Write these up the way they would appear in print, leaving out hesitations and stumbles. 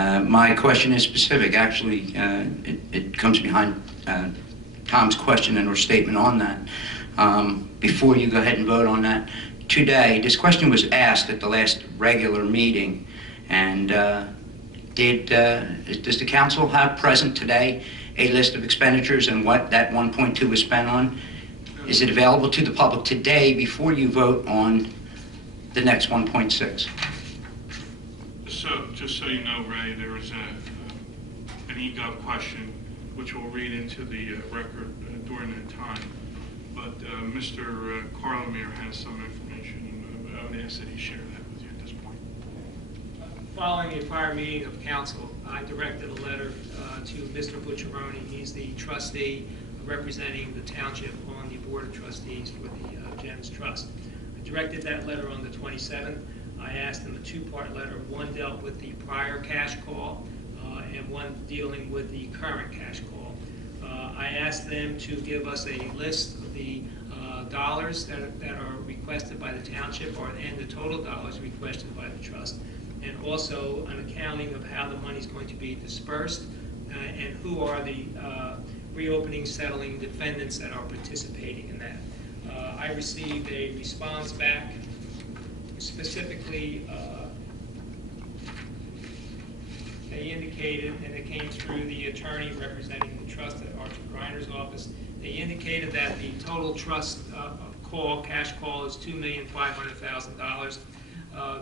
My question is specific. Actually, it comes behind Tom's question and or statement on that. Before you go ahead and vote on that, today, this question was asked at the last regular meeting, and does the council have present today a list of expenditures and what that 1.2 was spent on? Is it available to the public today before you vote on the next 1.6? So, just so you know, Ray, there was an EGOV question which we'll read into the record during that time. But Mr. Carlemere has some information, and I would ask that he share that with you at this point. Following a prior meeting of council, I directed a letter to Mr. Bucciaroni. He's the trustee representing the township on the board of trustees for the GEMS Trust. I directed that letter on the 27th. I asked him a two-part letter. One dealt with the prior cash call and one dealing with the current cash call. I asked them to give us a list of the dollars that are requested by the township and the total dollars requested by the trust, and also an accounting of how the money is going to be dispersed and who are the reopening settling defendants that are participating in that. I received a response back, specifically they indicated, and it came through the attorney representing the trust at Archer Grinder's office, they indicated that the total trust cash call is $2,500,000.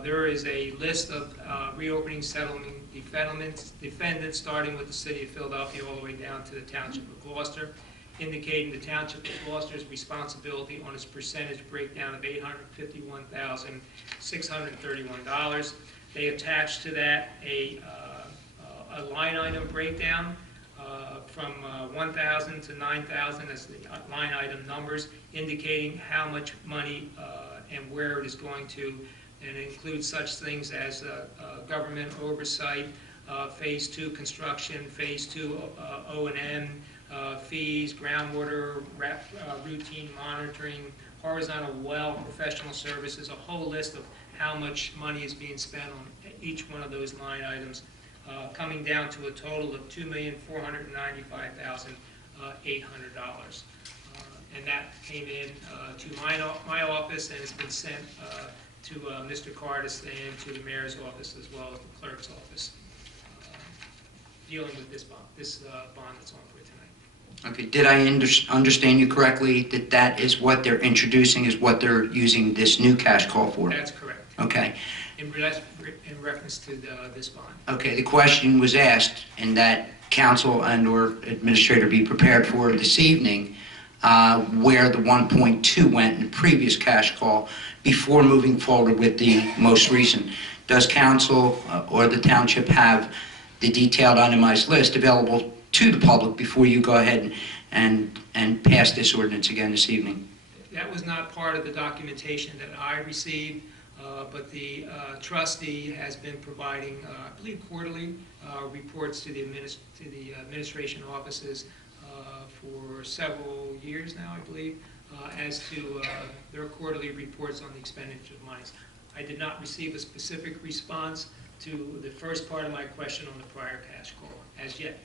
There is a list of reopening settlement defendants starting with the city of Philadelphia all the way down to the township of Gloucester, indicating the township of Gloucester's responsibility on its percentage breakdown of $851,631. They attached to that a line item breakdown from 1,000 to 9,000 as the line item numbers, indicating how much money and where it is going to, and it includes such things as government oversight, phase 2 construction, phase 2 O&M, fees, groundwater, routine monitoring, horizontal well, professional services, a whole list of how much money is being spent on each one of those line items, coming down to a total of $2,495,800. And that came in to my office, and it's been sent to Mr. Cardis and to the mayor's office as well as the clerk's office, dealing with this bond that's on for tonight. Okay, did I understand you correctly that that is what they're introducing, is what they're using this new cash call for? That's correct. Okay. In reference to this bond. Okay, the question was asked, and that council and or administrator be prepared for this evening, where the 1.2 went in the previous cash call before moving forward with the most recent. Does council or the township have the detailed itemized list available to the public before you go ahead and pass this ordinance again this evening? That was not part of the documentation that I received, but the trustee has been providing, I believe, quarterly reports to the administration offices for several years now, I believe, as to their quarterly reports on the expenditure of monies. I did not receive a specific response to the first part of my question on the prior cash call as yet.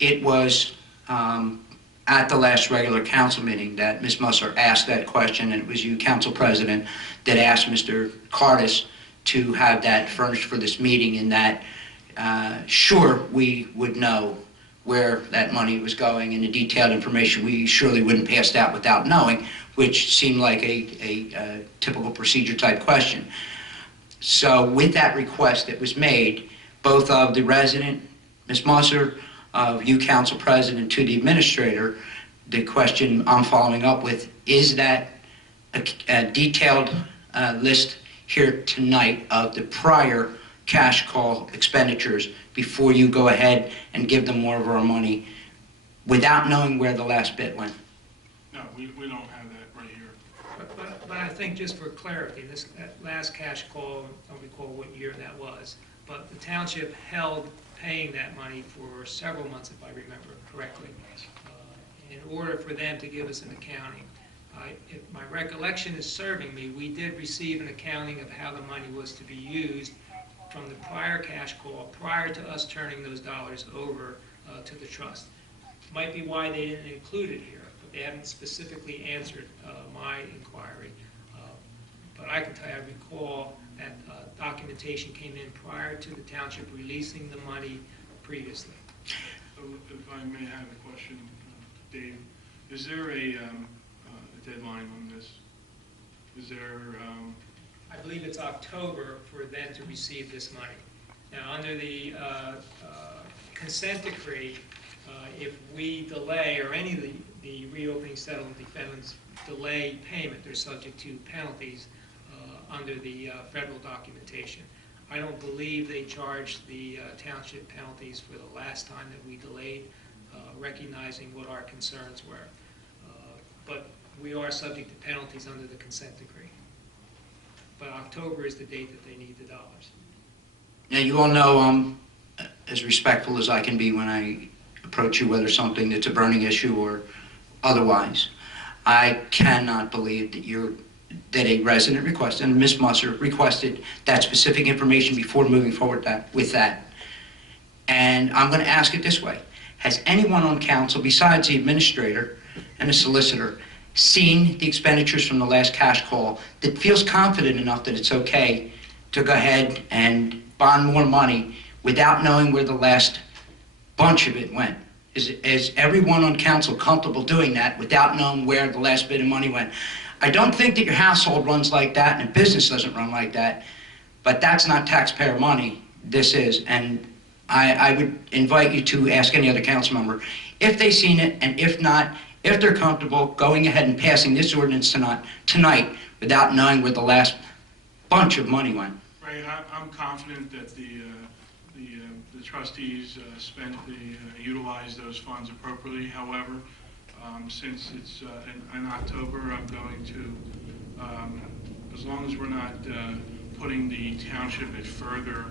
It was at the last regular council meeting that Ms. Musser asked that question, and it was you, Council President, that asked Mr. Cardis to have that furnished for this meeting, and that sure we would know where that money was going and the detailed information we surely wouldn't pass that without knowing, which seemed like a typical procedure type question. So with that request that was made, both of the resident, Ms. Musser, of you, Council President, to the administrator, the question I'm following up with, is that a detailed list here tonight of the prior cash call expenditures before you go ahead and give them more of our money without knowing where the last bit went? No, we don't have that right here. But I think just for clarity, that last cash call, I don't recall what year that was, but the township held paying that money for several months, if I remember correctly, in order for them to give us an accounting. If my recollection is serving me, we did receive an accounting of how the money was to be used from the prior cash call prior to us turning those dollars over to the trust. Might be why they didn't include it here, but they haven't specifically answered my inquiry. But I can tell you, I recall that documentation came in prior to the township releasing the money previously. If I may have a question, Dave, is there a deadline on this? Is there? I believe it's October for them to receive this money. Now, under the consent decree, if we delay, or any of the reopening settlement defendants delay payment, they're subject to penalties under the federal documentation. I don't believe they charged the township penalties for the last time that we delayed, recognizing what our concerns were. But we are subject to penalties under the consent decree. But October is the date that they need the dollars. Now, you all know I'm as respectful as I can be when I approach you, whether something that's a burning issue or otherwise. I cannot believe that a resident requested, and Ms. Musser requested that specific information before moving forward with that. And I'm going to ask it this way. Has anyone on council, besides the administrator and the solicitor, seen the expenditures from the last cash call that feels confident enough that it's okay to go ahead and bond more money without knowing where the last bunch of it went? Is everyone on council comfortable doing that without knowing where the last bit of money went? I don't think that your household runs like that and business doesn't run like that, but that's not taxpayer money. This is, and I would invite you to ask any other council member if they've seen it, and if not, if they're comfortable going ahead and passing this ordinance tonight without knowing where the last bunch of money went. Right, I'm confident that the trustees utilized those funds appropriately. However, since it's in October, I'm going to, as long as we're not putting the township at further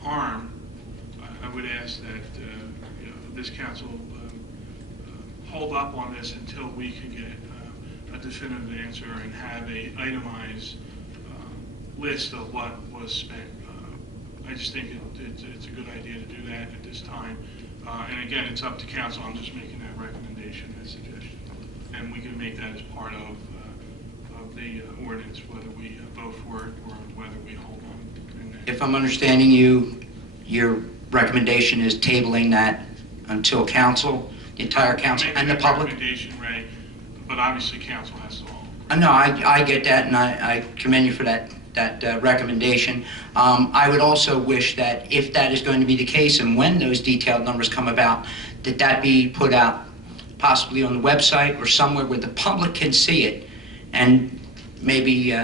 harm, I would ask that this council hold up on this until we can get a definitive answer and have a itemized list of what was spent. I just think it's a good idea to do that at this time. And again, it's up to council. I'm just making that recommendation, that suggestion. And we can make that as part of the ordinance, whether we vote for it or whether we hold on. If I'm understanding you, your recommendation is tabling that until council, the entire council, and the public? Recommendation, Ray, but obviously council has to hold. No, I get that, and I commend you for that recommendation. I would also wish that if that is going to be the case, and when those detailed numbers come about, that be put out possibly on the website or somewhere where the public can see it, and maybe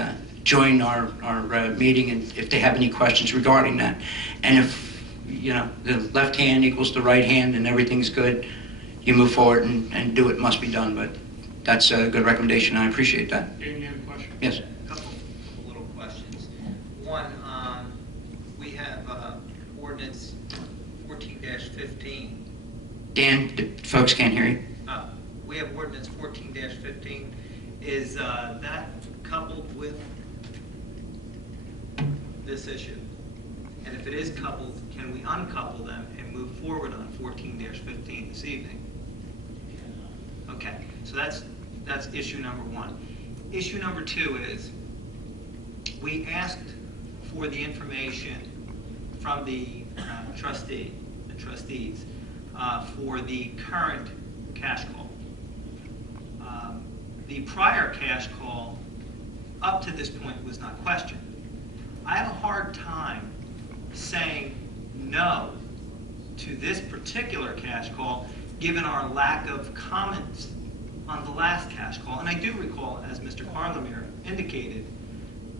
join our meeting, and if they have any questions regarding that. And if the left hand equals the right hand and everything's good, you move forward and do what must be done. But that's a good recommendation. I appreciate that. Dan, you have a question? Yes. One, we have ordinance 14-15. Dan, the folks can't hear you. We have ordinance 14-15. Is that coupled with this issue? And if it is coupled, can we uncouple them and move forward on 14-15 this evening? Okay, so that's issue number one. Issue number two is we asked for the information from the trustees for the current cash call. The prior cash call up to this point was not questioned. I have a hard time saying no to this particular cash call given our lack of comments on the last cash call. And I do recall, as Mr. Parlemere indicated,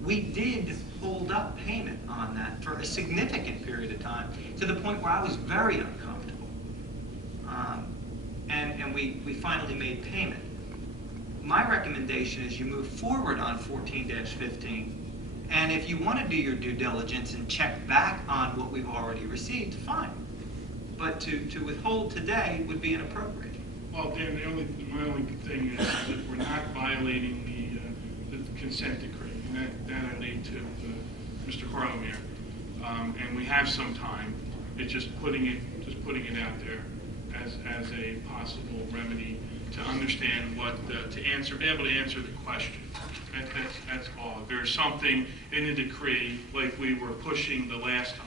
we did hold up payment on that for a significant period of time, to the point where I was very uncomfortable. And we finally made payment. My recommendation is you move forward on 14-15, and if you want to do your due diligence and check back on what we've already received, fine. But to withhold today would be inappropriate. Well, Dan, my only thing is that we're not violating the consent decree, and that I leave to Mr. Carlomere, and we have some time. It's just putting it out there as a possible remedy to understand what, be able to answer the question. That's all. If there's something in the decree, like we were pushing the last time.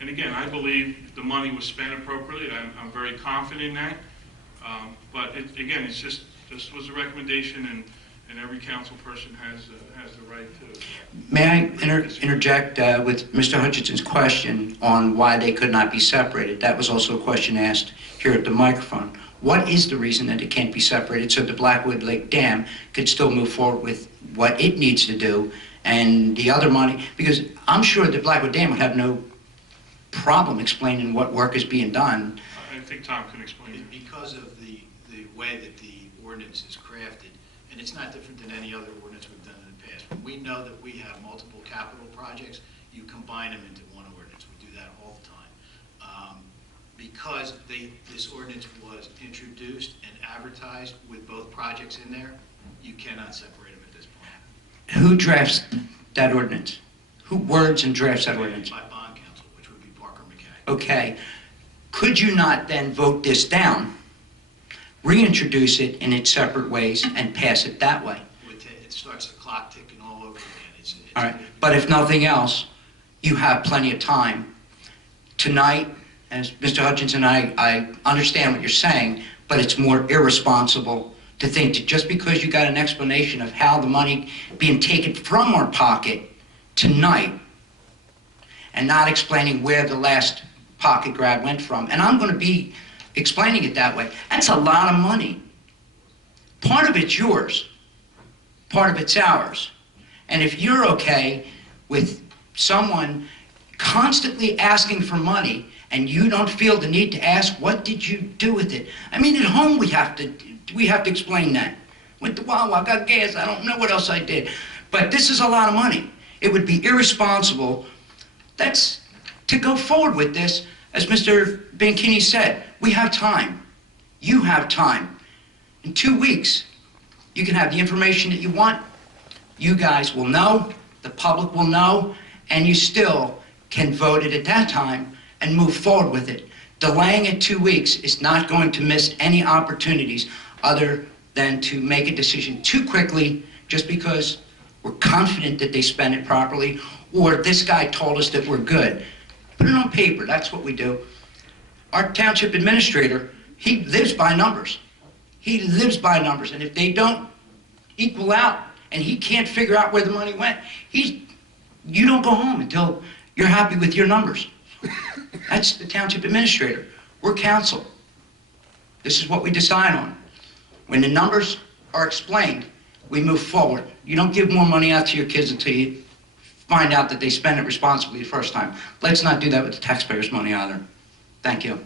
And again, I believe the money was spent appropriately. I'm very confident in that. But again, it's just was a recommendation, and every council person has the right to. May I interject with Mr. Hutchinson's question on why they could not be separated? That was also a question asked here at the microphone. What is the reason that it can't be separated so the Blackwood Lake Dam could still move forward with what it needs to do and the other money? Because I'm sure the Blackwood Dam would have no problem explaining what work is being done. I think Tom can explain it. Because of the way that the ordinance is crafted, and it's not different than any other ordinance we've done in the past. When we know that we have multiple capital projects, you combine them into one ordinance. We do that all the time. Because this ordinance was introduced and advertised with both projects in there, you cannot separate them at this point. Who drafts that ordinance? Who words and drafts that ordinance? By bond counsel, which would be Parker McKay. Okay. Could you not then vote this down, reintroduce it in its separate ways, and pass it that way? It starts the clock ticking all over again. All right. But if nothing else, you have plenty of time. Tonight, as Mr. Hutchinson, I understand what you're saying, but it's more irresponsible to think that just because you got an explanation of how the money being taken from our pocket tonight and not explaining where the last pocket grab went from, and I'm going to be explaining it that way, that's a lot of money. Part of it's yours, part of it's ours. And if you're okay with someone constantly asking for money and you don't feel the need to ask, what did you do with it? I mean, at home we have to explain that. Went to Wawa, got gas, I don't know what else I did. But this is a lot of money. It would be irresponsible. That's to go forward with this. As Mr. Banchini said, we have time. You have time. In 2 weeks, you can have the information that you want. You guys will know, the public will know, and you still can vote it at that time and move forward with it. Delaying it 2 weeks is not going to miss any opportunities other than to make a decision too quickly just because we're confident that they spend it properly, or this guy told us that we're good. Put it on paper, that's what we do. Our township administrator, he lives by numbers. He lives by numbers, and if they don't equal out and he can't figure out where the money went, you don't go home until you're happy with your numbers. That's the township administrator. We're council. This is what we decide on. When the numbers are explained, we move forward. You don't give more money out to your kids until you find out that they spend it responsibly the first time. Let's not do that with the taxpayers' money either. Thank you.